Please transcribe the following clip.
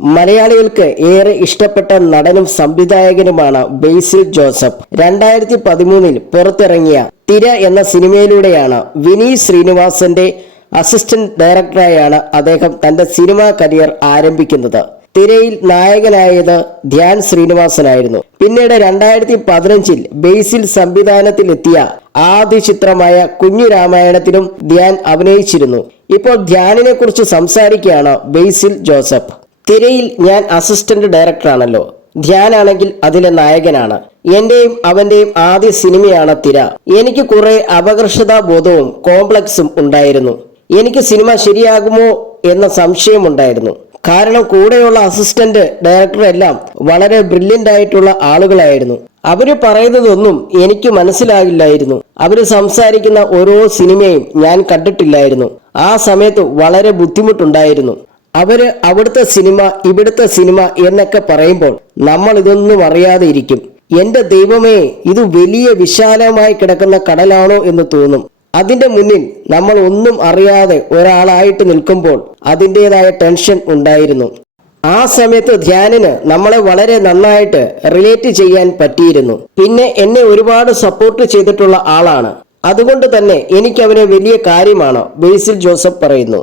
മലയാളികൾക്ക് ഏറെ ഇഷ്ടപ്പെട്ട നടനും സംവിധായകനുമാണ് ബേസിൽ ജോസഫ്. രണ്ടായിരത്തി പതിമൂന്നിൽ പുറത്തിറങ്ങിയ തിര എന്ന സിനിമയിലൂടെയാണ് വിനീത് ശ്രീനിവാസന്റെ അസിസ്റ്റന്റ് ഡയറക്ടറായാണ് അദ്ദേഹം തന്റെ സിനിമാ കരിയർ ആരംഭിക്കുന്നത്. തിരയിൽ നായകനായത് ധ്യാൻ ശ്രീനിവാസനായിരുന്നു. പിന്നീട് രണ്ടായിരത്തി പതിനഞ്ചിൽ ബേസിൽ സംവിധാനത്തിലെത്തിയ ആദ്യ ചിത്രമായ കുഞ്ഞു രാമായണത്തിലും ധ്യാൻ അഭിനയിച്ചിരുന്നു. ഇപ്പോൾ ധ്യാനിനെ കുറിച്ച് സംസാരിക്കുകയാണ് ബേസിൽ ജോസഫ്. തിരയിൽ ഞാൻ അസിസ്റ്റന്റ് ഡയറക്ടറാണല്ലോ ധ്യാനാണെങ്കിൽ അതിലെ നായകനാണ്. എന്റെയും അവന്റെയും ആദ്യ സിനിമയാണ് തിര. എനിക്ക് കുറെ അപകർഷതാ ബോധവും കോംപ്ലക്സും ഉണ്ടായിരുന്നു. എനിക്ക് സിനിമ ശരിയാകുമോ എന്ന സംശയം ഉണ്ടായിരുന്നു. കാരണം കൂടെയുള്ള അസിസ്റ്റന്റ് ഡയറക്ടർ എല്ലാം വളരെ ബ്രില്യന്റ് ആയിട്ടുള്ള ആളുകളായിരുന്നു. അവർ പറയുന്നതൊന്നും എനിക്ക് മനസ്സിലാകില്ലായിരുന്നു. അവർ സംസാരിക്കുന്ന ഓരോ സിനിമയും ഞാൻ കണ്ടിട്ടില്ലായിരുന്നു. ആ സമയത്ത് വളരെ ബുദ്ധിമുട്ടുണ്ടായിരുന്നു. അവർ അവിടുത്തെ സിനിമ ഇവിടുത്തെ സിനിമ എന്നൊക്കെ പറയുമ്പോൾ നമ്മൾ ഇതൊന്നും അറിയാതെ ഇരിക്കും. എന്റെ ദൈവമേ ഇത് വലിയ വിശാലമായി കിടക്കുന്ന കടലാണോ എന്ന് തോന്നും. അതിന്റെ മുന്നിൽ നമ്മൾ ഒന്നും അറിയാതെ ഒരാളായിട്ട് നിൽക്കുമ്പോൾ അതിന്റെതായ ടെൻഷൻ ഉണ്ടായിരുന്നു. ആ സമയത്ത് ധ്യാനിന് നമ്മളെ വളരെ നന്നായിട്ട് റിലേറ്റ് ചെയ്യാൻ പറ്റിയിരുന്നു. പിന്നെ എന്നെ ഒരുപാട് സപ്പോർട്ട് ചെയ്തിട്ടുള്ള ആളാണ്. അതുകൊണ്ട് തന്നെ എനിക്ക് അവനെ വലിയ കാര്യമാണ് ബേസിൽ ജോസഫ് പറയുന്നു.